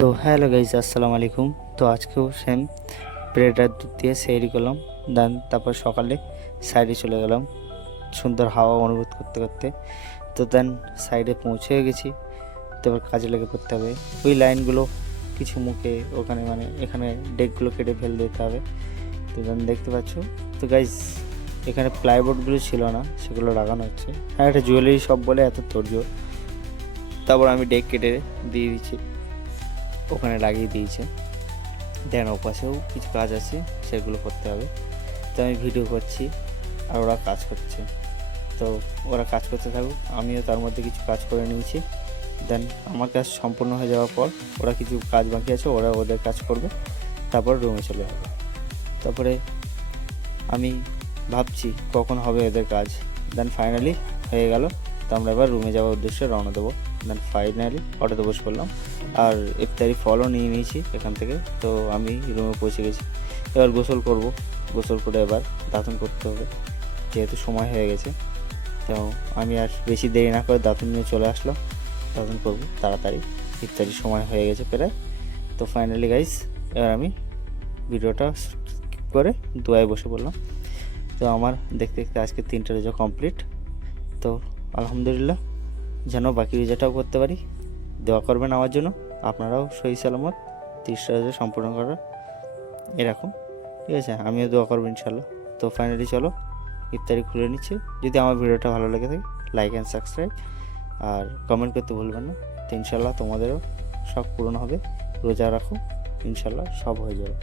তো hello guys, আসসালামু আলাইকুম। তো আজকেও সেম ব্রেড আর দুধ দিয়ে সেহরি করলাম। দেন তারপর সকালে সাইডে চলে গেলাম সুন্দর হাওয়া অনুভব করতে করতে। তো দেন সাইডে পৌঁছে গেছি। তো এবার কাজে লেগে পড়তে হবে। ওই লাইনগুলো কিছু মুখে ওখানে মানে এখানে ডেকগুলো কেটে ফেলে দিতে হবে। তো দেন দেখতে পাচ্ছ। তো গাইজ এখানে প্লাইবোর্ডগুলো ছিল না, সেগুলো লাগানো হচ্ছে। হ্যাঁ, এটা জুয়েলারি শপ বলে এত তোড়জোড়। তারপর আমি ডেক কেটে দিয়ে দিচ্ছি, ওখানে লাগিয়ে দিয়েছে। দেন ওপাশেও কিছু কাজ আছে, সেগুলো করতে হবে। তো আমি ভিডিও করছি আর ওরা কাজ করছে। তো ওরা কাজ করতে থাকুক, আমিও তার মধ্যে কিছু কাজ করে নিয়েছি। দেন আমার কাজ সম্পূর্ণ হয়ে যাওয়ার পর ওরা কিছু কাজ বাকি আছে, ওরা ওদের কাজ করবে, তারপর রুমে চলে যাবে। তারপরে আমি ভাবছি কখন হবে ওদের কাজ। দেন ফাইনালি হয়ে গেল। তো আমরা এবার রুমে যাওয়ার উদ্দেশ্যে রওনা দেবো। দেন ফাইনালি অটোতে বসে পড়লাম আর ইফতারি ফলও নিয়ে নিয়েছি এখান থেকে। তো আমি রুমে পৌঁছে গেছি। এবার গোসল করব। গোসল করে এবার দাঁতন করতে হবে, যেহেতু সময় হয়ে গেছে। তো আমি আর বেশি দেরি না করে দাঁতন নিয়ে চলে আসলাম। দাঁতন করবো তাড়াতাড়ি, ইফতারির সময় হয়ে গেছে প্রায়। তো ফাইনালি গাইস, এবার আমি ভিডিওটা করে দোয়ায় বসে পড়লাম। তো আমার দেখতে দেখতে আজকে 3টে রোজা কমপ্লিট। তো আলহামদুলিল্লাহ, যেন বাকি রোজাটাও করতে পারি। দোয়া করবেন আমার জন্য, আপনারাও সহি সালামত 30টা রোজা সম্পূর্ণ করার এরকম, ঠিক আছে? আমিও দোয়া করবো ইনশাল্লাহ। তো ফাইনালি চলো ইফতারি খুলে নিচ্ছি। যদি আমার ভিডিওটা ভালো লেগে থাকে, লাইক অ্যান্ড সাবস্ক্রাইব আর কমেন্ট করতে ভুলবেন না। তো ইনশাল্লাহ তোমাদেরও শখ পূরণ হবে। রোজা রাখো, ইনশাল্লাহ সব হয়ে যাবে।